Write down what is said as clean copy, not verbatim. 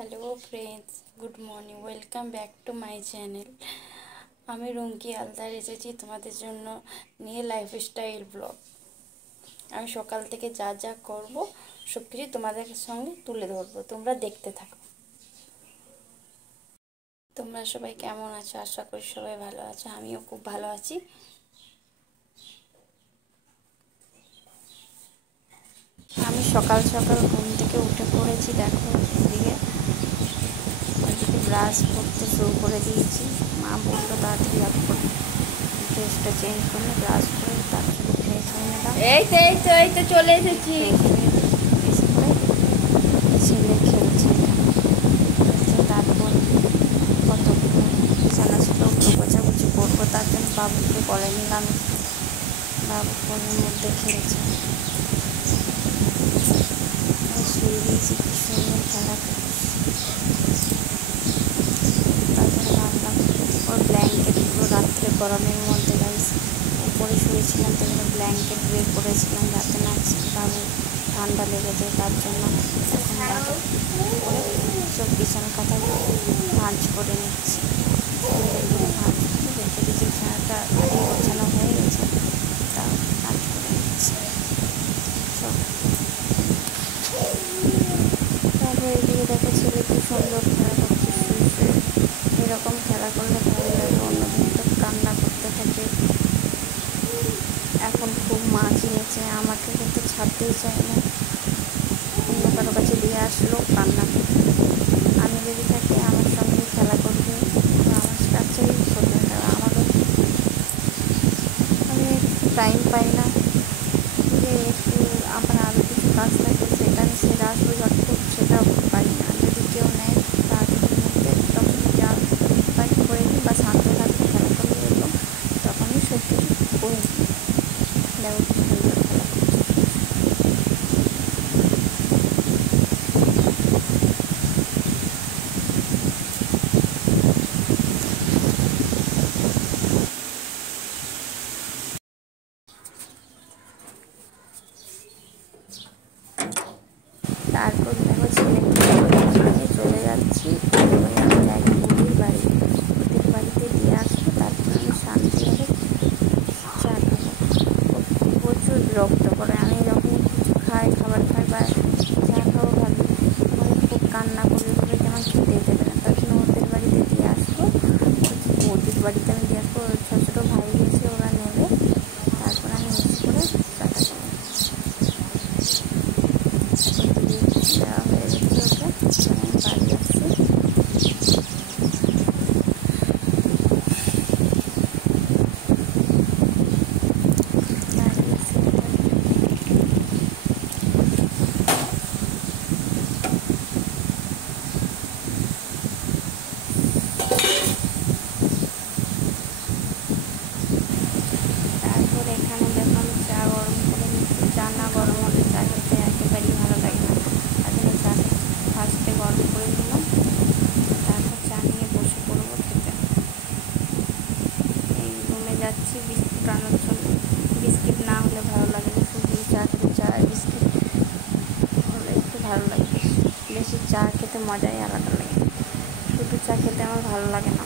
Hello friends, good morning, welcome back to my channel. আমি রুমকি আলদার এসেছি তোমাদের জন্য নিয়ে লাইফস্টাইল ব্লগ। আমি সকাল থেকে যা যা করব সব কিছু তোমাদের সঙ্গে তুলে ধরবো, তোমরা দেখতে থাকো। তোমরা সবাই কেমন আছো? আশা করি সবাই ভালো আছো, আমিও খুব ভালো আছি। আমি সকাল সকাল ঘুম থেকে উঠে পড়েছি, দেখো এদিকে ব্রাশ করতে শুরু করে দিয়েছি। মা বললো তাড়াতাড়ি ড্রেসটা চেঞ্জ করে ব্রাশ করে তাড়াতাড়ি ফ্রেশ হয়ে নিলাম। এই তো চলে এসেছি। এসে করে ছেলে খেলছে, তারপর কতগুলো বিছানা ছিল ওগুলো গোছাগুছি করবো, তার জন্য বাবুকে বলে নিলাম। বাবু ফোনের মধ্যে খেলছে, শুয়ে দিয়েছি, কি সুন্দর খেলা করছে। তারপরে ভাবলাম ওর ব্ল্যাঙ্কেটগুলো রাত্রে গরমের মধ্যে উপরে শুয়েছিলাম, তো ব্ল্যাঙ্কেট বের করেছিলাম যাতে না বাবু ঠান্ডা লেগে যায়, তার জন্য এখন বাবু করে সব বিছানা কাঁথাগুলো ভাঁজ করে নিচ্ছি। ভাঁজ করে রেখে দিচ্ছি, বিছানাটা আগেই গোছানো হয়ে গেছে, তা ভাঁজ করে নিচ্ছি সব। তারপরে এদিকে দেখো ছেলে কি সুন্দর খেলা করছে শুয়ে শুয়ে। এরকম খেলা করলে ভালো লাগে, অন্যদিন তো কান্না করতে থাকে। এখন খুব মা চিনেছে, আমাকে কিন্তু ছাড়তেই চায় না, অন্য কারো কাছে দিয়ে আসলেও কান্না করবে। আমি যদি থাকি আমার সঙ্গে খেলা করবে, আমার কাছেই করবে না। আমারও আমি একটু টাইম পাই না যে একটু আমার আরও কিছু কাজ থাকে, সেটা আমি সেরে আসবো যখন, সেটাও পাই না। যদি কেউ নেয় তাড়াতাড়ির মধ্যে তখন যা পাই করে নিই, বা শান্ত থাকতে খেলা করলে এরকম তখনই সব কিছু করে নিই। দেখো কি সুন্দর খেলা করছে। তারপর দেখো ছেলেকে চলে যাচ্ছি, তারপরে আমি যাই বৌদির বাড়িতে দিয়ে আসবো। তারপর আমি শান্তিভাবে চা খাবো। প্রচুর বিরক্ত করে আমি যখন কিছু খাবার খাই বা চা খাবো, ভাবি খুব কান্না করে যেমন খেতে দেবে না, তার জন্য ওদের বাড়িতে দিয়ে আসবো। বৌদির বাড়িতে আমি দিয়ে আসবো, ছোটো ছোটো ভাই গেছে, ওরা নেবে। তারপর আমি মিক্স করে চাটা খাবো। দেওয়া হয়ে গেছে ওকে, আমি বাড়ি আসছি। তারপর এখানে দেখো আমি চা গরম করে নিচ্ছি। চা না গরম হলে চা খেতে একেবারেই ভালো লাগে না, তার জন্য চা ফার্স্টে গরম করে দিলাম, তারপর চা নিয়ে বসে পড়বো খেতে। এই রুমে যাচ্ছি বিস্কুট আনার জন্য। বিস্কিট না হলে ভালো লাগে না, শুধু চা খেতে চা বিস্কিট হলে একটু ভালো লাগে। বেশি চা খেতে মজাই আলাদা লাগে, শুধু চা খেতে আমার ভালো লাগে না।